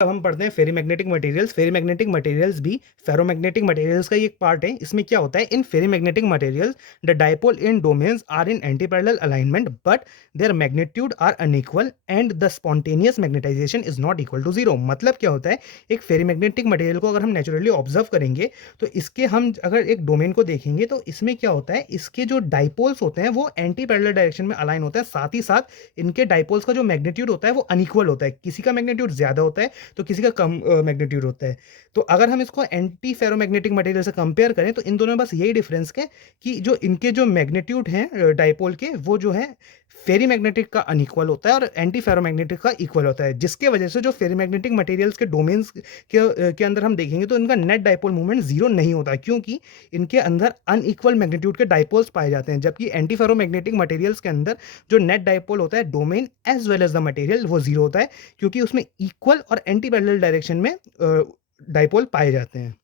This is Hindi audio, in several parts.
अब हम पढ़ते हैं फेरीमैग्नेटिक मटेरियल्स। फेरीमैग्नेटिक मटेरियल्स भी फेरोमैग्नेटिक मटेरियल्स का ही एक पार्ट है। इसमें क्या होता है, in ferrimagnetic materials the dipole in domains are in anti parallel alignment but their magnitude are unequal and the spontaneous magnetization is not equal to zero. मतलब क्या होता है, एक फेरीमैग्नेटिक मटेरियल को अगर हम नेचुरली ऑब्जर्व करेंगे तो इसके हम अगर एक डोमेन को देखेंगे तो इसमें क्या होता है, इसके जो डाइपोल्स होते हैं वो एंटी पैरेलल डायरेक्शन में अलाइन होता है, साथ ही साथ इनके डाइपोल्स का जो मैग्नीट्यूड होता है वो अनइक्वल होता है। किसी का मैग्नीट्यूड ज्यादा होता है तो किसी का कम मैग्नीट्यूड होता है। तो अगर हम इसको एंटी फेरोमैग्नेटिक मटेरियल से कंपेयर करें तो इन दोनों में बस यही डिफरेंस है कि जो इनके जो मैग्नीट्यूड हैं डाइपोल के, वो जो है फेरी मैग्नेटिक का अनइक्वल होता है और एंटी फेरोमैग्नेटिक का इक्वल होता है, जिसके वजह से जो फेरी मैग्नेटिक मटेरियल्स के डोमेन्स के अंदर हम देखेंगे तो इनका नेट डाइपोल मूवमेंट जीरो नहीं होता, क्योंकि इनके अंदर अनइक्वल मैग्नीट्यूड के डाइपोल्स पाए जाते हैं। जबकि एंटी फेरोमैग्नेटिक मटेरियल्स के अंदर जो नेट डाइपोल होता है domain as well as the material वो जीरो होता है, क्योंकि उसमें इक्वल और एंटी पैरेलल डायरेक्शन में डाइपोल पाए जाते हैं।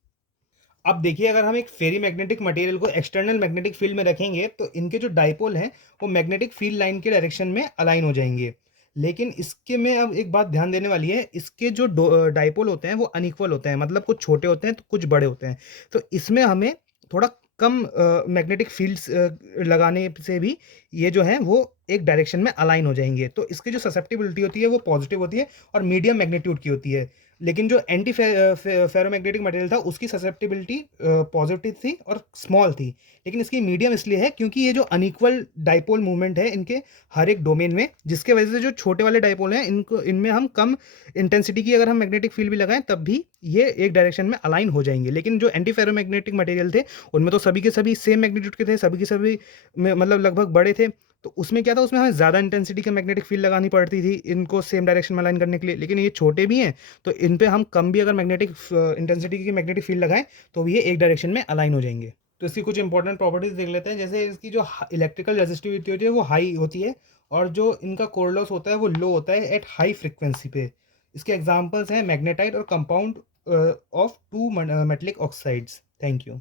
अब देखिए, अगर हम एक फेरी मैग्नेटिक मटेरियल को एक्सटर्नल मैग्नेटिक फील्ड में रखेंगे तो इनके जो डाइपोल हैं वो मैग्नेटिक फील्ड लाइन के डायरेक्शन में अलाइन हो जाएंगे। लेकिन इसके में अब एक बात ध्यान देने वाली है, इसके जो डाइपोल होते हैं वो अनइक्वल होते हैं, मतलब कुछ छोटे होते हैं तो कुछ बड़े होते हैं। तो इसमें हमें थोड़ा कम मैग्नेटिक फील्ड्स लगाने से भी ये जो है वो एक डायरेक्शन में अलाइन हो जाएंगे। तो इसकी जो ससेप्टिबिलिटी होती है वो पॉजिटिव होती है और मीडियम मैग्नीट्यूड की होती है। लेकिन जो एंटी फेरोमैग्नेटिक मटेरियल था उसकी ससेप्टिबिलिटी पॉजिटिव थी और स्मॉल थी। लेकिन इसकी मीडियम इसलिए है क्योंकि ये जो अनइक्वल डाइपोल मूवमेंट है इनके हर एक डोमेन में, जिसके वजह से जो छोटे वाले डाइपोल हैं इनको इनमें हम कम इंटेंसिटी की अगर हम मैग्नेटिक फील्ड भी लगाएं तब भी ये एक डायरेक्शन में अलाइन हो जाएंगे। लेकिन जो एंटी फेरोमैग्नेटिक मटेरियल थे उनमें तो सभी के सभी सेम मैग्नीट्यूड के थे, सभी के सभी मतलब लगभग बड़े थे। तो उसमें क्या था, उसमें हमें ज़्यादा इंटेंसिटी की मैग्नेटिक फील्ड लगानी पड़ती थी इनको सेम डायरेक्शन में अलाइन करने के लिए। लेकिन ये छोटे भी हैं तो इन पे हम कम भी अगर मैग्नेटिक इंटेंसिटी की मैग्नेटिक फील्ड लगाएं तो भी ये एक डायरेक्शन में अलाइन हो जाएंगे। तो इसकी कुछ इंपॉर्टेंट प्रॉपर्टीज देख लेते हैं। जैसे इसकी जो इलेक्ट्रिकल रेजिस्टिविटी होती है वो हाई होती है और जो इनका कोर लॉस होता है वो लो होता है एट हाई फ्रिक्वेंसी पे। इसके एग्जांपल्स हैं मैग्नेटाइट और compound of two metallic oxides. Thank you.